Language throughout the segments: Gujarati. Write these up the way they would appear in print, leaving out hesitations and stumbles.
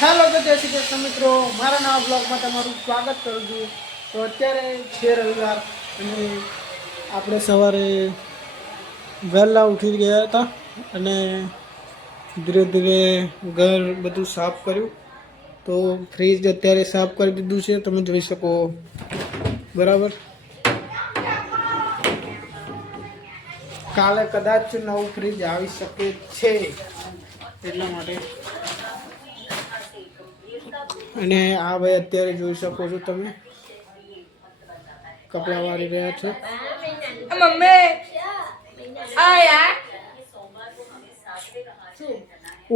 હેલો તો જય શ્રી કૃષ્ણ મિત્રો, મારા નવા બ્લોગમાં તમારું સ્વાગત કરું છું. તો અત્યારે છે રવિવાર અને આપણે સવારે વહેલા ઉઠી ગયા હતા અને ધીરે ધીરે ઘર બધું સાફ કર્યું. તો ફ્રીજ અત્યારે સાફ કરી દીધું છે, તમે જોઈ શકો બરાબર. કાલે કદાચ નવું ફ્રીજ આવી શકે છે એટલા માટે. અને આ ભાઈ અત્યારે જોઈ શકો છો તમે કપડા વાળી રહ્યા છે.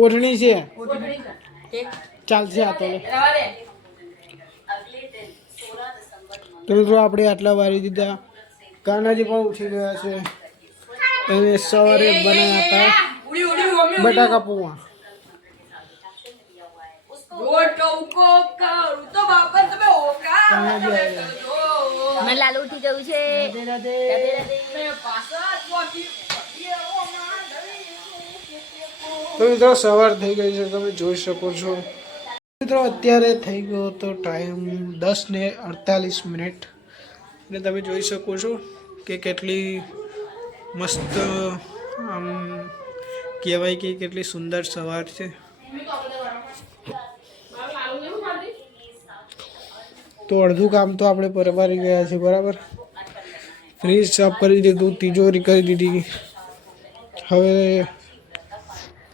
ઓઢણી છે, ચાલશે આ તો મિત્રો આપણે આટલા વારી દીધા. કાનાજી પણ ઉઠી ગયા છે અને સવારે બનાવ્યા હતા બટાકા પૌવા. લાલુ ઉઠી ગયું છે. તો મિત્રો સવાર થઈ ગઈ છે, તમે જોઈ શકો છો. મિત્રો અત્યારે થઈ ગયો તો ટાઈમ 10:48 અને તમે જોઈ શકો છો કે કેટલી મસ્ત આમ કહેવાય કે કેટલી સુંદર સવાર છે. તો અડધું કામ તો આપણે પરવારી ગયા છે બરાબર. ફ્રીજ સાફ કરી દીધું, તિજોરી કરી દીધી. હવે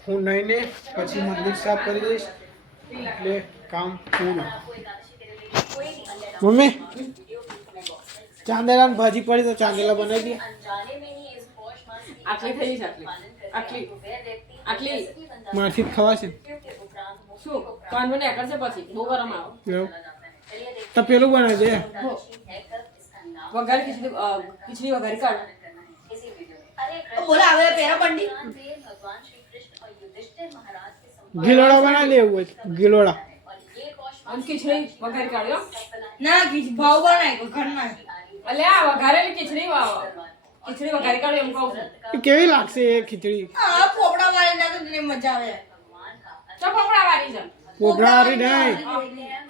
હું નહીને પછી મંદિર સાફ કરી દઈશ એટલે કામ પૂરું. મમ્મી ચાંદેલાની ભાજી પડી તો ચાંદેલા બનાવી દે. આટલી થઈ છે, આટલી મારથી જ ખવાશે શું કાંદો ને કરશે પછી બહુ ગરમ આવે તો પેલું બનાવી દે. વઘારી ખીચડી વઘારી કાઢ. બોલા હવે પેરા પંડી ગિલોડા બનાવી લેવું હોય ગિલોડા. અને ખીચડી વઘારી કાઢ્યો ના ભાવ બનાય ઘરના એટલે આ વઘારેલી ખીચડી વઘારી કાઢ્યો એમ કહું છું. એ કેવી લાગશે એ ખીચડી? હા પોપડા વાળી ના તો મજા આવે. તો પપડા વાળી છે પોપડાવાળી નહીં,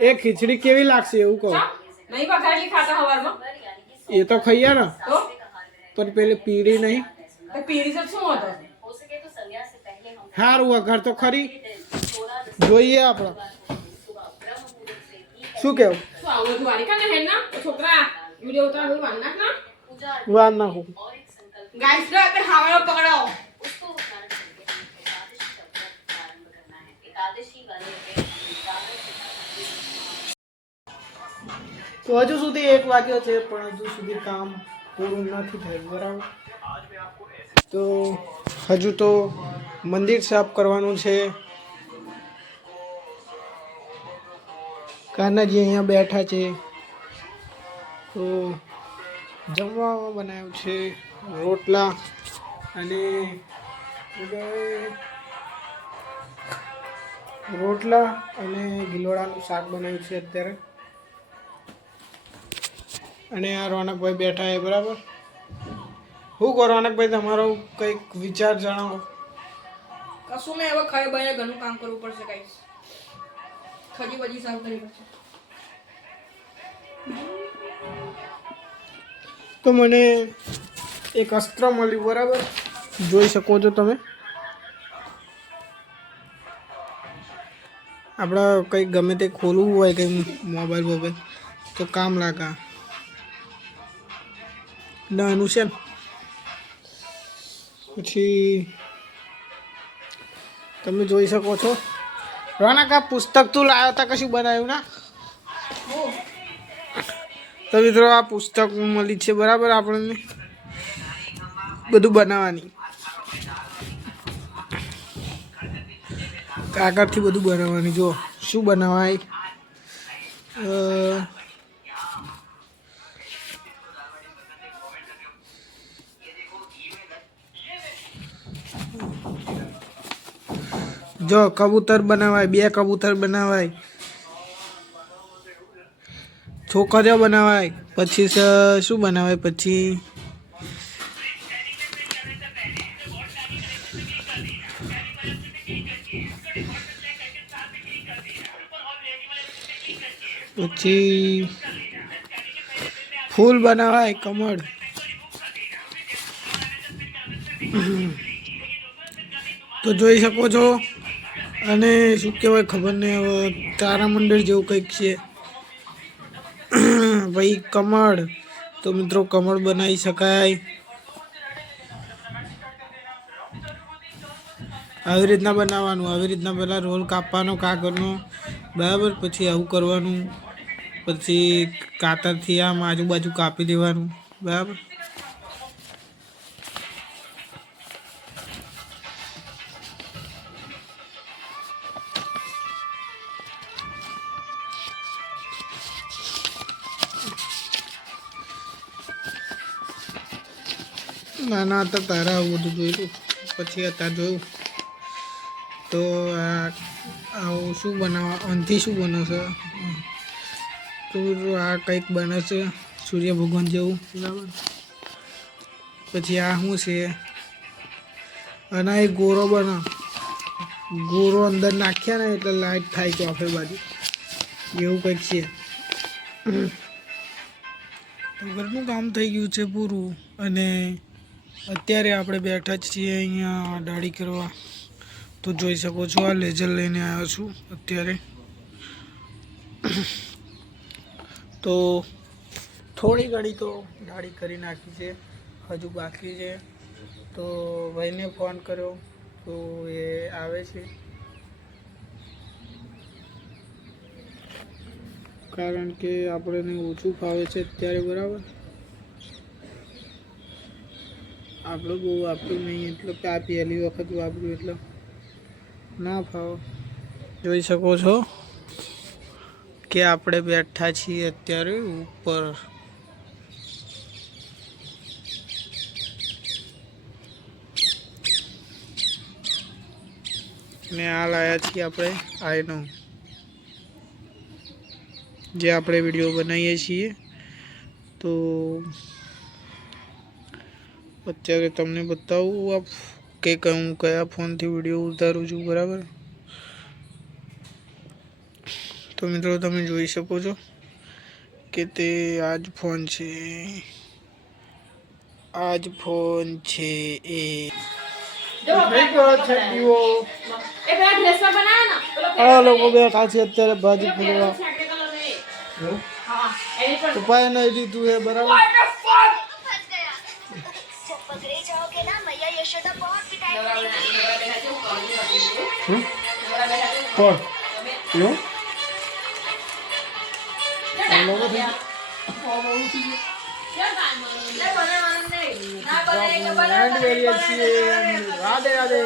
એ ખીચડી કેવી લાગશે એવું કહું. નહીં વઘારેલી ખાતા સવારમાં એ તો ખાઈએ ને, તો પણ પેલી પીળી નહીં. પીરી છે શું હતો? સારું વઘાર તો ખરી જોઈએ આપણે. શું કેવું? શું આવું બધું વારી કાઢે હેડ ના છોકરા વિડિયો ઉતાર બધું વાર નાખ ના વાર નાખું. ગાઈસ લો આપણે ખાવાનો પકડાવો. તો હજુ સુધી 1 વાગ્યો છે પણ હજુ સુધી કામ પૂરું નથી થયું બરાબર. તો હજુ તો મંદિર સાફ કરવાનું છે. કાનાજી અહીંયા બેઠા છે. તો જમવામાં બનાવ્યું છે રોટલા અને ગિલોડાનું શાક બનાવ્યું છે અત્યારે. અને આ રોનકભાઈ બેઠા છે બરાબર. શું કહો રોનકભાઈ, તમારો કંઈક વિચાર જણાવો. કશું ને હવે ખાઈ બાય ઘણું કામ કરવું પડશે ગાઈસ. ખજી બજી સાફ કરવી પડશે. તો મને એક અસ્ત્ર મળ્યું બરાબર, જોઈ શકો છો તમે. આપણે કંઈક ગમે તે ખોલવું હોય કંઈ મોબાઈલ તો કામ લાગે. નાનું છે ને પછી તમે જોઈ શકો છો. રોનક આ પુસ્તક તું લાવ્યો હતા, કશું બનાવ્યું ના? તો મિત્રો આ પુસ્તક મળી છે બરાબર આપણને બધું બનાવવાની. કાગળથી બધું બનાવવાની. જો શું બનાવાય. જો કબૂતર બનાવાય, 2 કબૂતર બનાવાય, છોકરીઓ બનાવાય, પછી શું બનાવાય, પછી પછી ફૂલ બનાવાય કમળ. તો જોઈ શકો છો. અને શું કહેવાય ખબર નહીં, હવે તારામંડળ જેવું કંઈક છે. ભાઈ કમળ, તો મિત્રો કમળ બનાવી શકાય. આવી રીતના બનાવવાનું. આવી રીતના પહેલાં રોલ કાપવાનો કાગળનો, બરાબર. પછી આવું કરવાનું, પછી કાતરથી આમ આજુબાજુ કાપી દેવાનું, બરાબર. નાના હતા તારા આવું બધું જોયું, પછી અત્યારે જોયું તો આવું શું બનાવવા, અંથી શું બનશે, તો આ કંઈક બને છે સૂર્ય ભગવાન જેવું, બરાબર. પછી આ શું છે, અને એ ગોરો બને. ગોરો અંદર નાખ્યા ને એટલે લાઈટ થાય ચોફે બાજુ, એવું કંઈક છે. તો ઘરનું કામ થઈ ગયું છે પૂરું, અને અત્યારે આપણે બેઠા જ છીએ અહીંયા દાઢી કરવા. તો જોઈ શકો છો આ લેઝર લઈને આવ્યો છું અત્યારે. તો થોડી ઘણી તો દાઢી કરી નાખી છે, હજુ બાકી છે. તો ભાઈને ફોન કર્યો તો એ આવે છે, કારણ કે આપણને ઓછું ફાવે છે અત્યારે, બરાબર. આપણે બહુ વાપર્યું નહીં, એટલે આ પહેલી વખત વાપર્યું એટલે ના ફાવો. જોઈ શકો છો કે આપણે બેઠા છીએ અત્યારે ઉપર. ને આ લાયા છીએ આપણે આઈનો, જે આપણે વિડીયો બનાવીએ છીએ. તો અત્યારે તમને બતાવું કે હું કયા ફોનથી વિડીયો ઉતારું છું, બરાબર. તો મિત્રો તમે જોઈ શકો છો કે તે આ જ ફોન છે, આ જ ફોન છે. એ આ લોકો બેઠા છે અત્યારે ભાજી ફરવા. ઉપાય નહીં દીધું છે, બરાબર. કોણ રાધે રાધે.